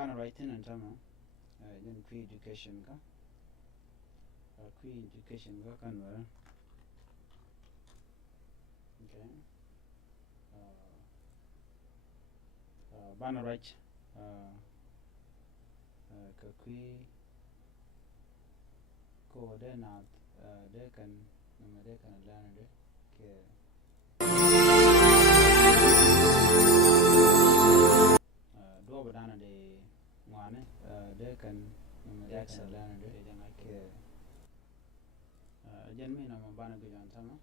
bana writing and tama then free education ka free education ka kan wala okay bana right ka free ko de na de kan nama de kan learn de ke do badana de ngwane de kan nama de kan learn de janga ke jen mi nama bana go jan tama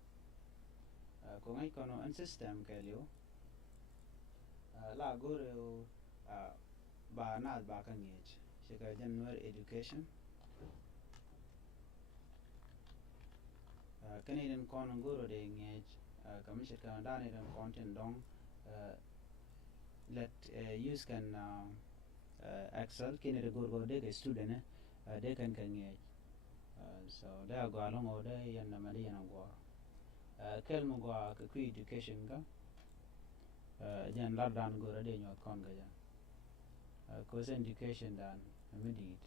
ko ngai kono an system ke liu la gore ba na ba kan yech shika jen Nuer education Canadian kono goro de ngech kamisha kan dani dan content dong let use can excel kini de goro de student de kan ngech so da go along o de yan na mali yan go kel mo go ka ku education ga jan lar dan goro de nyot kon ga jan cause education dan amidit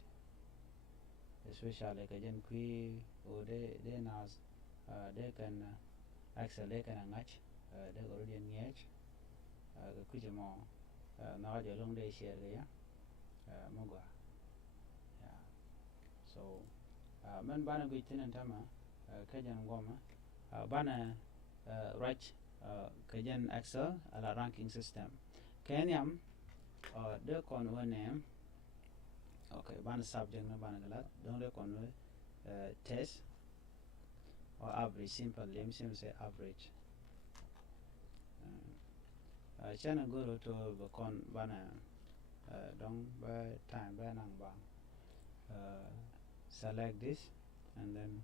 especially ka jan ku o de nas they can excel they can ngach they already ngach ga kujemo na ga long day share ga ya mogwa yeah so man bana go tinan tama kajan goma bana right kajan excel ala ranking system kenyam de kon one okay bana subject na bana galat don de kon test or average simple let me say average chana go to the con bana dong by time by nang bang select this and then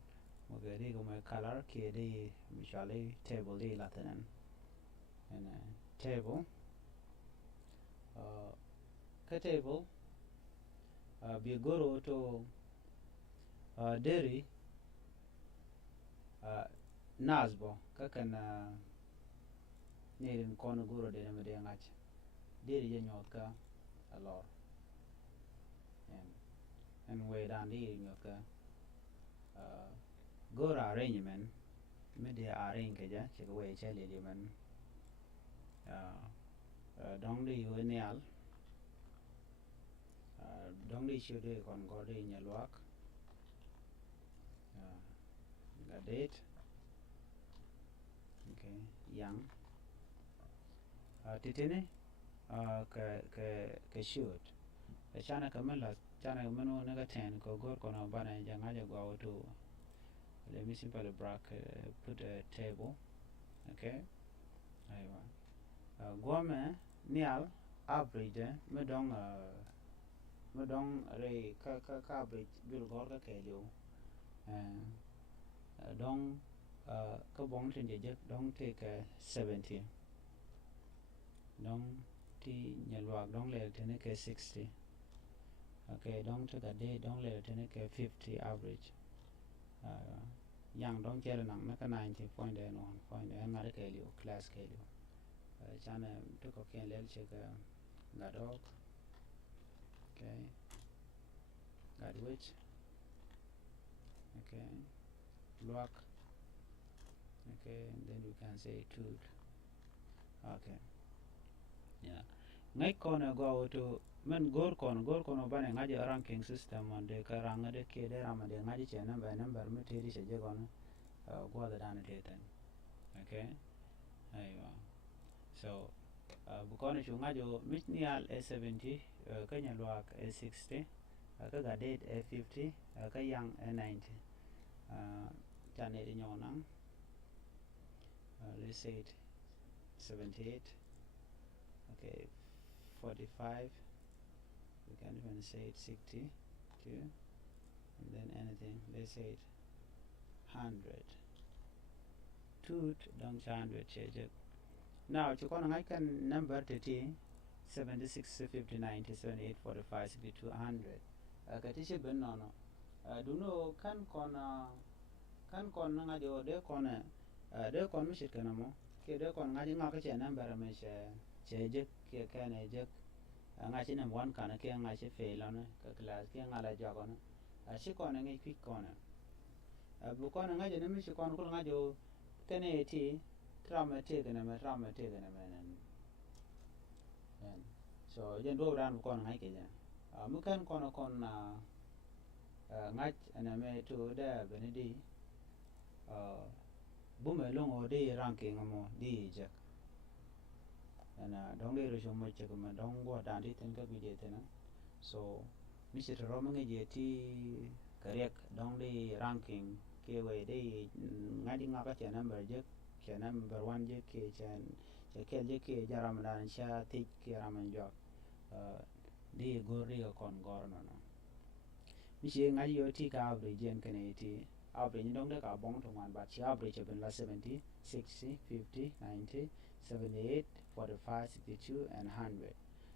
okay go my color kd usually table de latin and table ka table be go to dairy nazbo kakan nirin kono guro de me de ngach deri je nyot ka alor and way down de nyot ka gora arrangement me de arrange ka ja che way chele de man dong de yo neal dong de should de kon go de nyalwak la date okay yang titene ka shoot chana kamala chana mano naga 10 ko gor kono bana janga ja go to let me simply put a table okay aywa gome nial average me dong re ka average bil gor ka kelio dong ka bong tin je dong take 70 dong ti nyalwa dong le tene ke 60 okay dong to the day dong le tene ke 50 average yang dong chele nang na ka 90 point and 1 point and na ke liu class ke liu chana to ko ken le che ka gadok okay gadwich okay block okay and then you can say tooth okay yeah ngai kono go to men gor kono bane ngaji ranking system on de karanga de ke de rama de ngaji che number me tedi che je kono go da dan de ten okay aywa so bukono chu ngajo mitnial a70 kanya luak a60 ka ga date a50 ka yang a90 chane de nyonang let's say it 78 okay 45 we can even say it 62 and then anything let's say it 100 tooth don't 100 check now to kon I can number 30 76 50 90 78 45 62 100 katishi ben no do know kan kon nga jo de kon mi shit kana mo ke de kon nga ji nga ka che number me che je ke kana je nga chi number 1 kana ke nga chi fail on ka class ke nga la jogo no a chi kon ngi quick kon bu kon nga je ne mi chi kon ko nga jo kene ti trauma te gana me and so jen do ran kon nga ke ja mu kan kon na ngach ana me to da benedi bu me longo de ranking mo di je ana dong le ro mo che ko ma dong go dan di ten ka bi de ten so mi se ro mo nge je ti karek dong le ranking ke we de ngadi nga ka che number je ke number 1 je ke chen ke je ke jaram dan sha ti ke ramen jo di go ri kon gor no mi se ngadi yo ti ka average en kene ti average dong de ka bong to man ba chi average ben la 70 60 50 90 78 45 62 and 100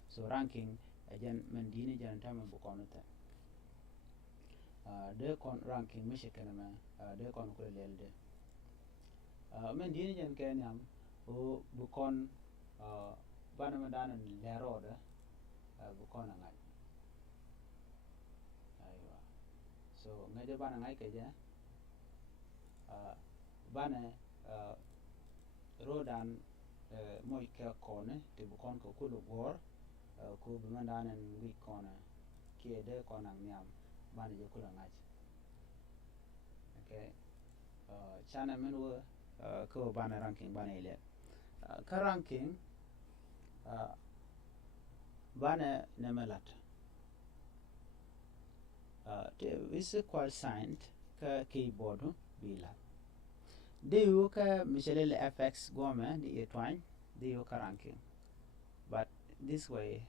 so ranking again men dini jan tama bu kono ta de kon ranking mi se kana ma de kon ko lelde men dini jan ken yam o bu kon bana ma danan lero da bu kon ngai aywa so ngaje bana ngai ke ja bana rodan moy ke kone te bu kon ko kulo gor ko bu ma danan wi kona ke de kona nyam bana je kulo ngai okay chana men wo ko bana ranking bana ile ka ranking bana nemelat te is equal sign ka keyboard bila de yo ka misalele fx goma di etwan de yo ka ranking but this way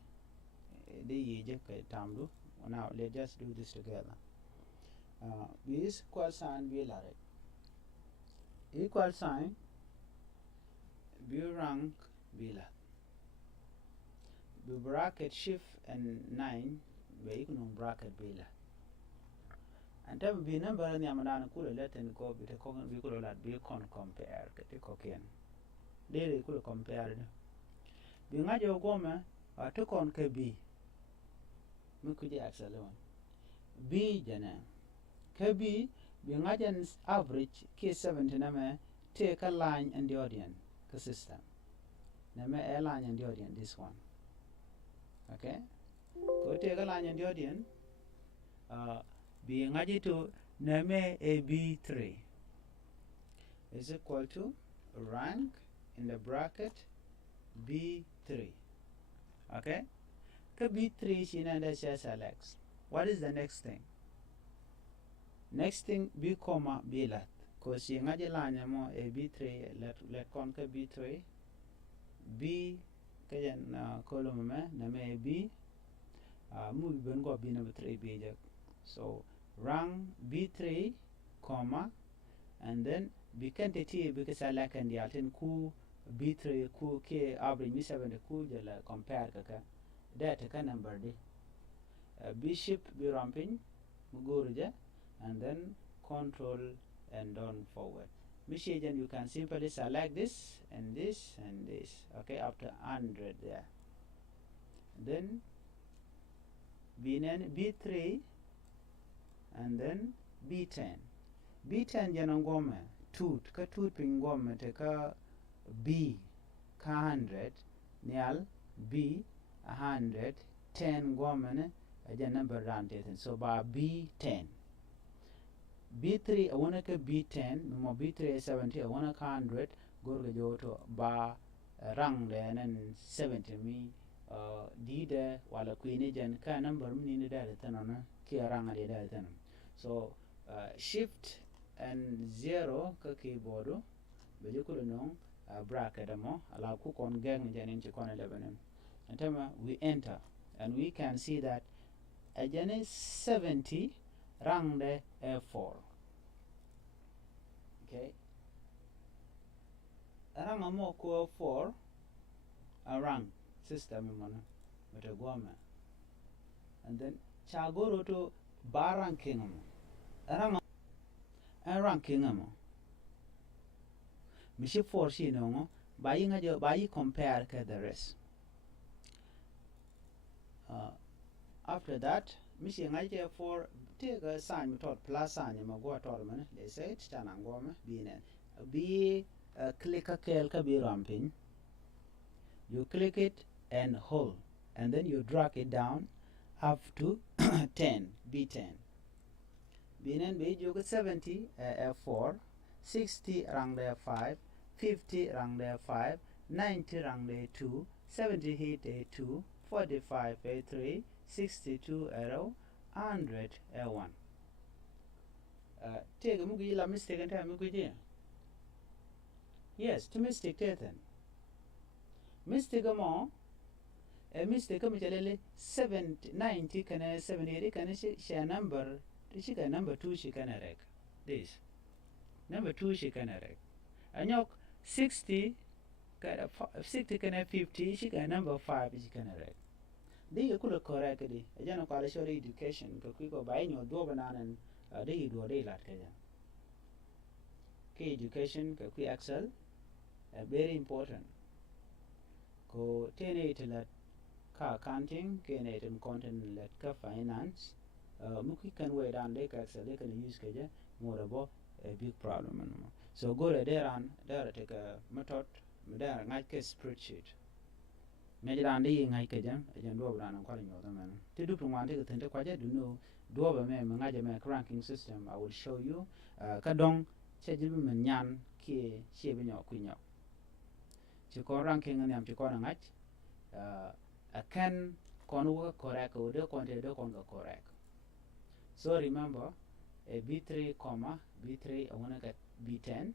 de ye ka tamdu now let's just do this together is equal sign bila right equal sign be rank bila be bracket shift and 9 be equal bracket bila and then be number ni amana ko le ten ko be ko be ko la be kon compare ke ko ken de ko compare be ngajo goma to kon ke b mi ku je axalon b jana ke b be ngajan average ke 70 na me take a line and the audience ke system na me a line and the audience this one okay ko take a line and the audience being added to name AB3 is equal to rank in the bracket B3. Okay? B3 is in under select. What is the next thing? Next thing B comma B lat. Because you have line mo AB3 let con B3 B kayan column name B move ben go B number 3 B so rank B3 comma and then B quantity because I like and the alten ku B3 ku ke average mi 7 ku jala compare kaka that ka number de bishop be ramping mugurja and then control and down forward Michigan you can simply select this and this and this okay after 100 there then B3 and then B10 jana ngoma tut ka tut pin ngoma te ka B ka 100 nial B 100 10 ngoma ne jana number rounded so ba B10 B3 I wanna ka B10 mo B3 70 I wanna ka 100 gorga joto ba rang de nan 70 mi dida wala kwini jan ka number mi ni da tanana ki ranga de da tan so shift and 0 ka keyboard be jikulu no bracket mo ala ku kon gang janin ci kon 11 and then we enter and we can see that again is 70 rang de F4 okay rang mo ko 4 rang system mo meta goma and then chagoro to baranking mo ranking mo mishi force no bayi ngajo bayi compare ka the rest After that mishi ngai for take a sign tot plus sign ma go tot man they say it tan ngoma binen be click a kel ka be ramping. You click it and hold, and then you drag it down up to 10 b10 binen be you 70 f4 60 rang there 5 50 rang there 5 90 rang there 2 70 hit a2 45 a3 62 arrow 100 a1 take a mugi la mistake and time mugi yes to mistake then mistake mo a mistake mi chalele 70 90 kana 70 kana she number she ka number 2 she kana rek this number 2 she kana rek anyok 60 kana 60 kana 50 she ka number 5 she kana rek they could correct it ajana kwala show education ko ko bay nyo do bananan they do they lat kaya ke education ko excel very important ko tene lat ka accounting ke ne tem content lat ka finance muki kan way down they ka excel they can use kaya more about a big problem so go there and there take a method there ngai ke spreadsheet me dan de ngai ke jam jan do bran ko nyo da man ti du pun te te kwa je du no do ba me ngai je me ranking system I will show you ka dong che ji men nyan ki che be nyo ku nyo chi ko ranking ne am chi ko ngai a can kon wo correct o de kon te do kon go correct so remember a b3 comma b3 I want to get b10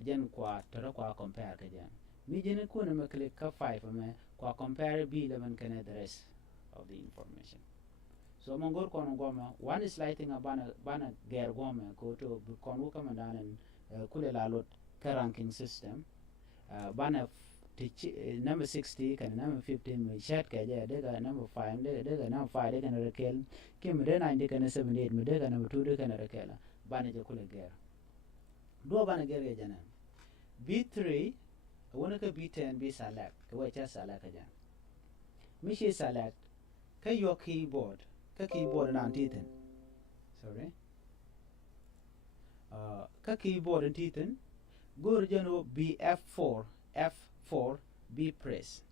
again kwa to kwa compare ke jam mi jene ko na me click ka 5 me kwa compare b11 kana the rest of the information so mongor kono goma one is lighting a bana ger goma ko to kono kama danen kule la lot ka ranking system bana number 60 kan number 15 me chat ka ja de ga number 5 de ga number 5 de kana rekel kim de 9 de kana 78 me de ga number 2 de kana rekela bana je kule ger do bana ger ga jana b3 wona ka b10 be select ka wa cha select ka jan mishi select ka your keyboard na titin sorry ka keyboard titin go jano b f4 b press.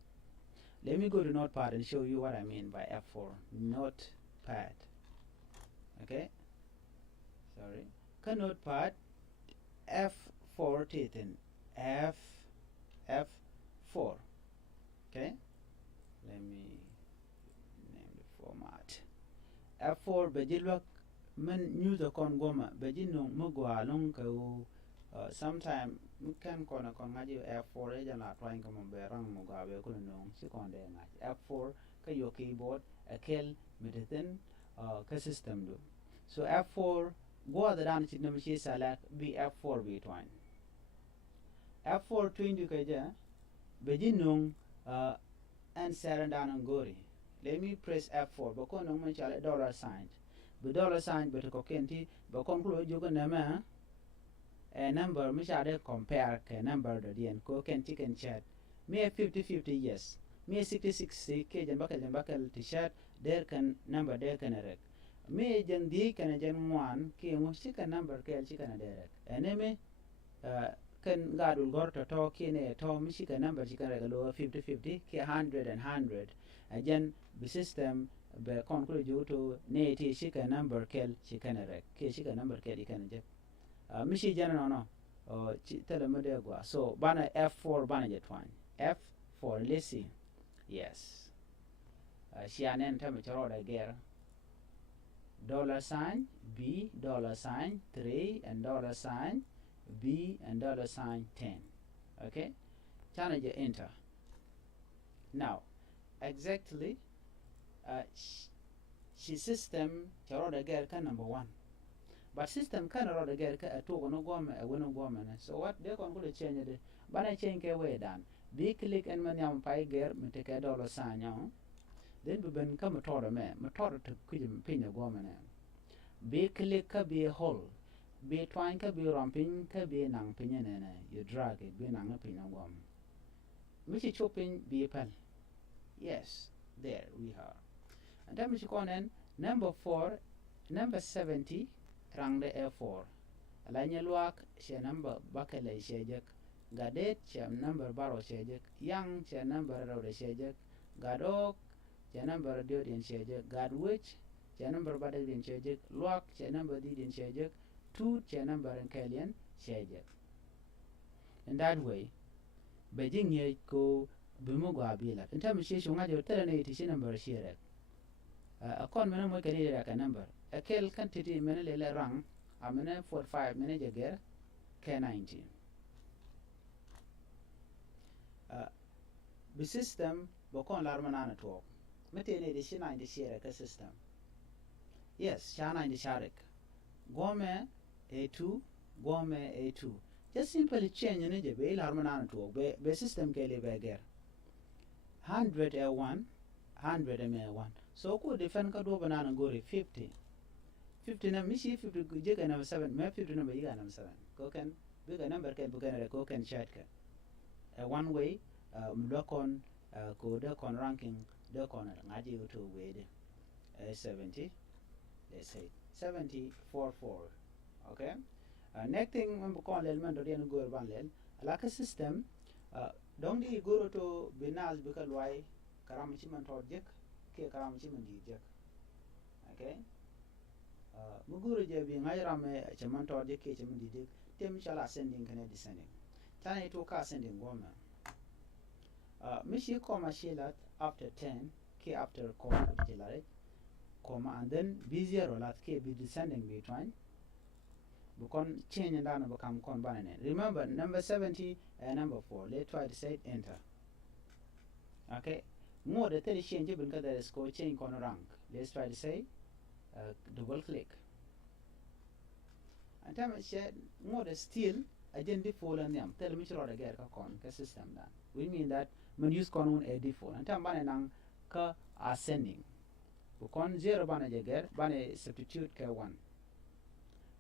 Let me go to notepad and show you what I mean by f4 notepad. Okay, sorry ka notepad f4 titin f4. Okay, let me name the format f4 bejilwak men new the con goma bejino mugwa long ko sometime can kona kon ngaji f4 e jana trying come berang mugabe ko no si kon de ngaji f4 ka your keyboard a kel mediten ka system do so f4 go the down chit number chi select b f4 b twine f4 20 ka ja bejino and Sarah down and Gori. Let me press F4 because no man shall dollar sign. The dollar sign but coquenti but conclude you can a number me shall compare a number the end co can tick and chat. Me a 50-50 yes. Me a 60-60 cage and buckle t-shirt there can number there can erect. Me jan D can a gen 1 came was chicken number chicken a derek. And me can God will go to talk in a to Michigan number chicken regular 50-50 k 100 and 100 again the system be conclude you to nati chicken number kel chicken erect k chicken number kel can je Michigan no tell me there go so bana f4 bana jet one f4 let's see yes she anen time charo da ger dollar sign b dollar sign 3 and dollar sign B and dollar sign 10. Okay, challenge enter. Now, exactly, she system charo get ka number 1, but system can already get a two no goma a winno goma. So what they can go to change it, but I change a way down. Be click and when you pay get me take a dollar sign now. Then we ben come to the man, me to kujim pin a goma. Be click ka be hole. Be twine ka be romping ka be nang pinyan you drag it be nang pinyan gum. Michi chopping be pen. Yes, there we are. and then we call number 4 number 70 rang the A4 alanya luak she number bakale shejek gadet she number baro shejek yang she number rawde shejek gadok she number diodin shejek gadwich she number badin shejek luak she number didin shejek two she number and kalian shejek. In that way Beijing ye ko bimugo abila in terms of shunga jo tele ne tishi number shire a kon mena mo kani da ka number a kel kan titi mena le rang a mena 45 mena jeger K19 the system bokon larmana na to mete ne tishi 90 shire ka system yes shana indi sharik gome A2 gome A2 just simply change ne je be larmana na to be system ke le beger 100 A1 100 A1 so ko defend ka do banana gore 50 na mishi 50 jega number 7 me 50 number yiga number 7 ko kan biga number ke bukan ko kan chat ka one way mlokon ko de kon ranking de kon ngaji to wede 70 let's say 70 44 okay next thing we ko lel man do den gore ban lel alaka system donc di goro to binaz bika loy karam ci man to jek ke karam ci man di jek okay mu goro je bi ngay rame ci man to jek ke ci man di jek tem chala sending kana descending tane to ka sending goma mishi comma shilat after 10 ke after comma utilare comma and then b0 lat ke be descending between Bukon change and down become con banane. Remember number 70 and number 4. Let's try to say enter. Okay. More the third change because there is called change con rank. Let's try to say double click. And time I said more the still I didn't default on them. Tell me to get a con system that. We mean that when use con on a default. And time bananang ka ascending. Bukon 0 banajager bane substitute k 1.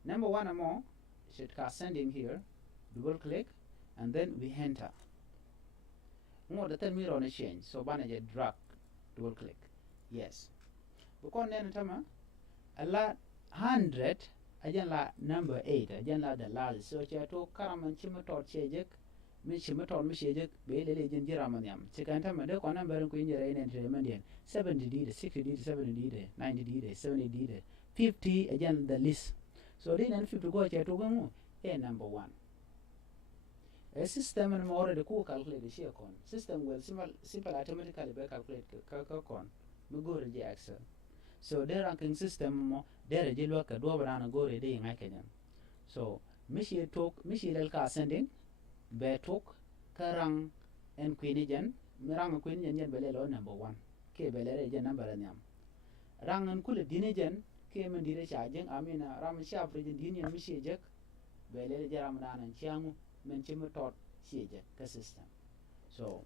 Number 1 or more, should ascending here, double click, and then we enter. More the 10 mirror on a change, so manager drag, double click. Yes. Because then tama, a lot 100, again la number 8, again la the last. So to karaman chimator chejek, me chimator mishejek, bele legend jiramaniam. Second time, the number in Queen and Remedian 70 d, 60 d, 70 d, 90 d, 70 d, 50, again the list. So then if you go to a number 1. A system and more the cool calculate the share con. System will simple automatically be calculate con. We go to the Excel. So the ranking system there is look a door and go a day in Ikejan. So Michi talk Michi Lelka ascending, bear talk, Karang and Queenijan, Mirang Queen and Belelo number 1. K Belere number and yam. Rang and Kula Dinijan. Came and did a charging. I mean, Ramsha President Mishijek, Belere Jaramadan and Chiang, Menchima taught Shijek, system. So,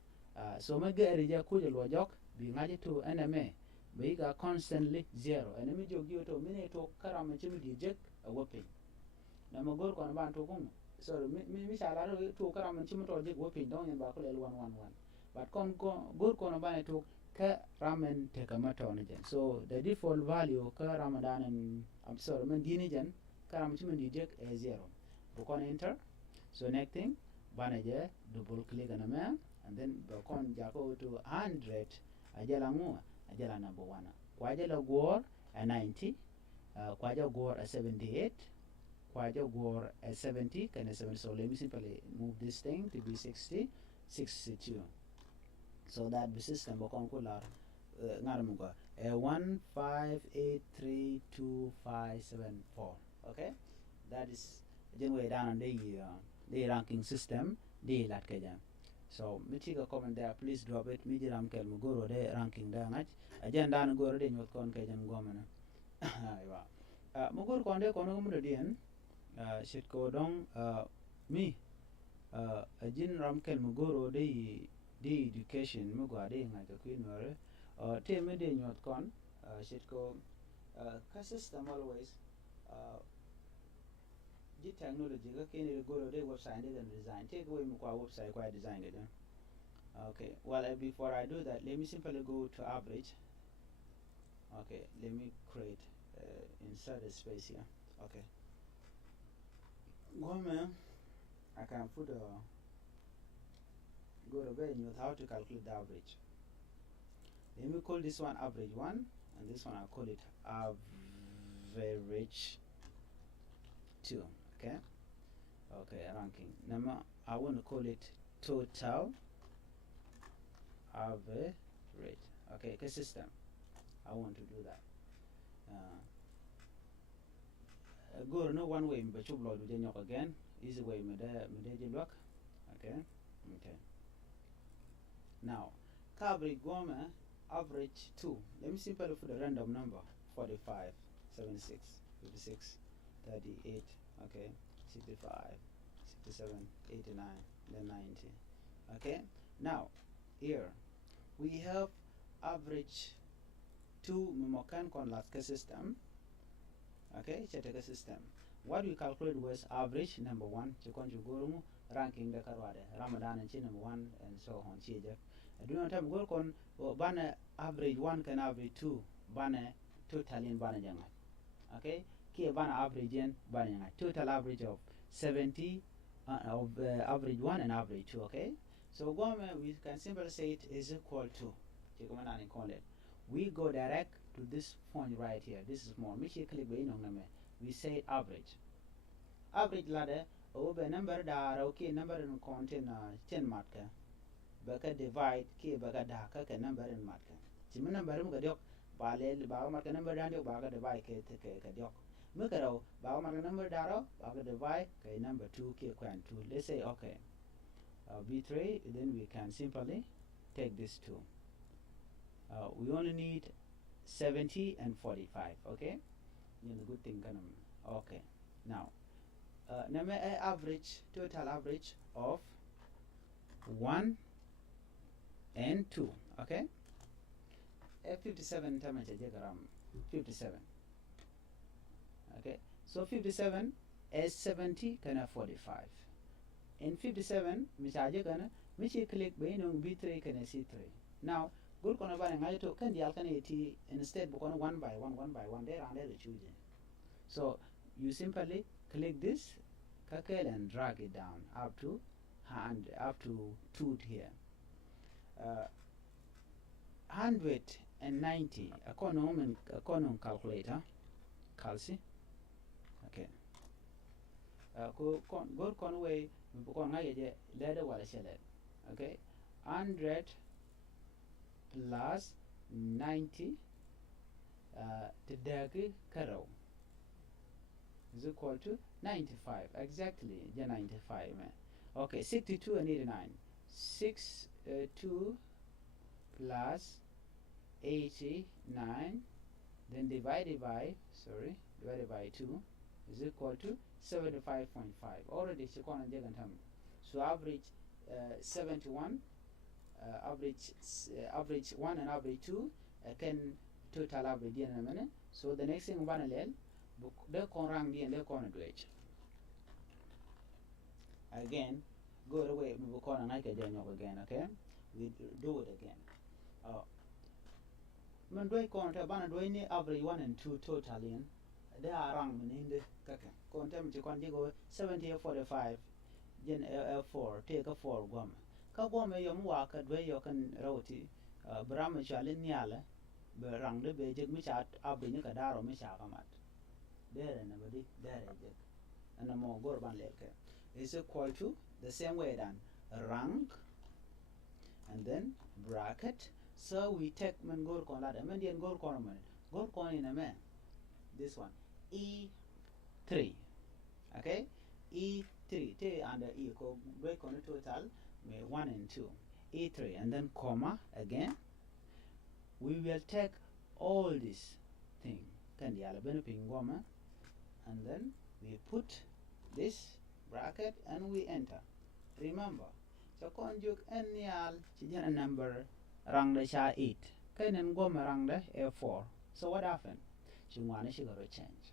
so Magarija Kujal being added to NMA, Bega constantly 0, and image of you to minute to Karamachimijek, a whooping. Namagor on Ban to Gum. So, Misha to Karamachimotojek whooping down in Bakul L111. But good Konabane to ramen take a matonigen. So the default value ka ramadan and I'm sorry mandinigen ka ramchiman a 0. Bokon enter. So next thing banaje double click on a man and then bokon jako to 100 ajala mu ajala number 1. Kwajala gore a 90, kwaja gore a 78, kwaja gore a 70 kind of 7. So let me simply move this thing to be 60, 62. So that the system bokon kula ngaramuga 1583257 okay, that is the way down on the ranking system the latkajan. So mitiga comment there, please drop it. Mijiram kel mugoro de ranking da ngach agenda na goro de nyot kon kajan gomana aywa mugoro konde kono gumdo dien shit ko dong mi ajin ram kel mugoro de education mugo de ngata kwinore teme de nyot kon shit ko ka system always the technology ga kene go to the website and design take away mukwa website kwa design it. Okay, well before I do that, let me simply go to average. Okay, let me create insert a space here. Okay, woman, I can put a go to bed with how to calculate the average. Let me call this one average 1, and this one I'll call it average 2. Okay, okay, ranking. Now I want to call it total average. Okay, okay, system. I want to do that. Go no one way, but you blow the again. Easy way, me look. Okay, okay. Now, average goma average 2. Let me simply put a random number 45, 76, 56, 38, okay, 65, 67, 89, then 90. Okay, now here we have average 2 memokan conlat system. Okay, chataka system. What we calculate was average number 1, chikon ranking the karwade, Ramadan and number 1, and so on. Do not have work on bana average 1 can average 2, bana total in bana janga. Okay, ki bana average in bana janga. Total average of 70 of average 1 and average 2. Okay, so we can simply say it is equal to. We go direct to this point right here. This is more. We say average. Average ladder over number da okay number in contain 10 marker. Baka divide ke baka da ka number in marker. Chima number mu ga diok ba le ba marker number dan diok ba ga divide ke diok. Mu ga raw ba marker number da raw ba ga divide ke number 2 ke kwan 2. Let's say okay. B3, then we can simply take this 2. We only need 70 and 45, okay? You know, good thing. Okay, now, number average, total average of 1 and 2, okay? 57 times 57, okay? So 57 is 70 kind of 45. In 57, michi click B3 can C3. Now, good kono ba ngai to kan dial kan eti instead kono one by one there and there choosing. So you simply click this kakel and drag it down up to 2 here. 190 a kono calculator calci. Okay. Good kono way kono ngai je lede wala shele. Okay. 100 plus 90 tadaki karo is equal to 95. Exactly, 95. Okay, 62 and 89. 62 plus 89, then divided by 2 is equal to 75.5. Already, so average 71. Average 1 and average 2 can total average in a minute. So the next thing one lel the corang and the corner to edge. Again, go away again, okay? We do it again. Man do corner bana do any average 1 and 2 total in they are wrong in the kaka. Contem to contigo 70 45 gen 4 take a 4 gum. Kagome yom waka dwe yokan roti brahma chalin nyala be rang de be jeg mi chat abini ka daro mi chakamat there na badi there jeg and mo gorban leke is equal to the same way than rank and then bracket. So we take man gor kon lada man dien gor kon in a man this one E3, okay, E3 t under E ko break on the total 1 and 2, E3, and then comma again. We will take all this thing, and then we put this bracket and we enter. Remember, so conjugate any number rang the cha 8, can goma rang the A4. So what happened? She wanted to change.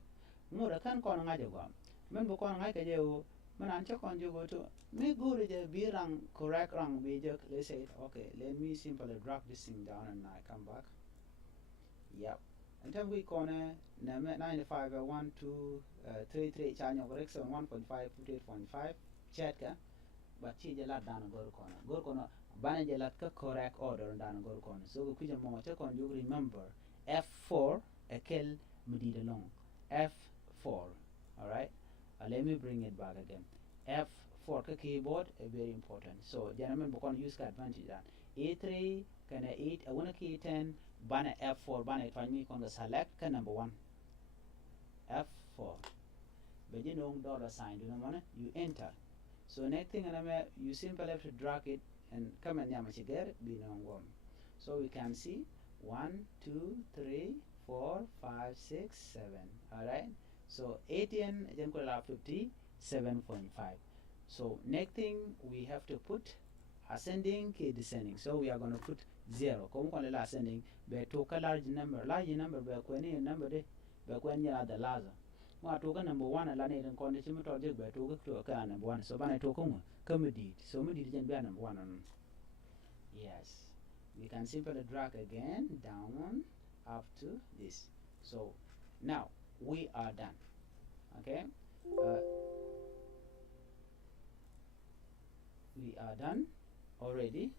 Mura can con ngajagom. Member con ngajagom. Man check on you go to me go to the B rang correct rang we just let's say okay, let me simply drag this thing down and I come back. Yep. and then we corner 95 1 2 3 3 chanyo correct 1.5 58.5 chetka but chi jelat dan gor corner bana jelat ka correct order dan gor corner so we kuja mo che kon you remember F4 ekel medida long F4. All right, let me bring it back again. F4 ka keyboard very important, so gentlemen bokon use ka advantage that A3 kana 8 I wanna key 10 bana F4 bana it find me kon select ka number 1 F4 but you know dollar sign do not you enter. So next thing you simply have to drag it and come and yamachiger be no one. So we can see 1 2 3 4 5 6 7. All right, so 18 then call 57.5. So next thing we have to put ascending key descending, so we are going to put 0 come on the ascending be to a large number be kweni number de be kweni the laza ma to number 1 la ne den kon de chimi to je be to ka number 1 so bana to ko comedy so me did be number 1 on. Yes, we can simply drag again down up to this. So now we are done. Okay, we are done already.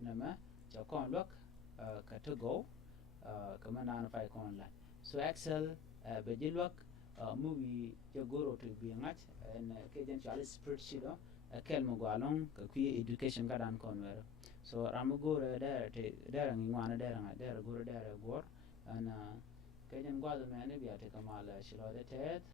Nama chakon look to go command on file online. So Excel bejilwak movie jagoro to be match and kajan chali spreadsheet kel mo galong ka kwi education kadan konwer. So ramugo there ngwana there goro there gor and kajan gwado mane biya te kamala shilo de tet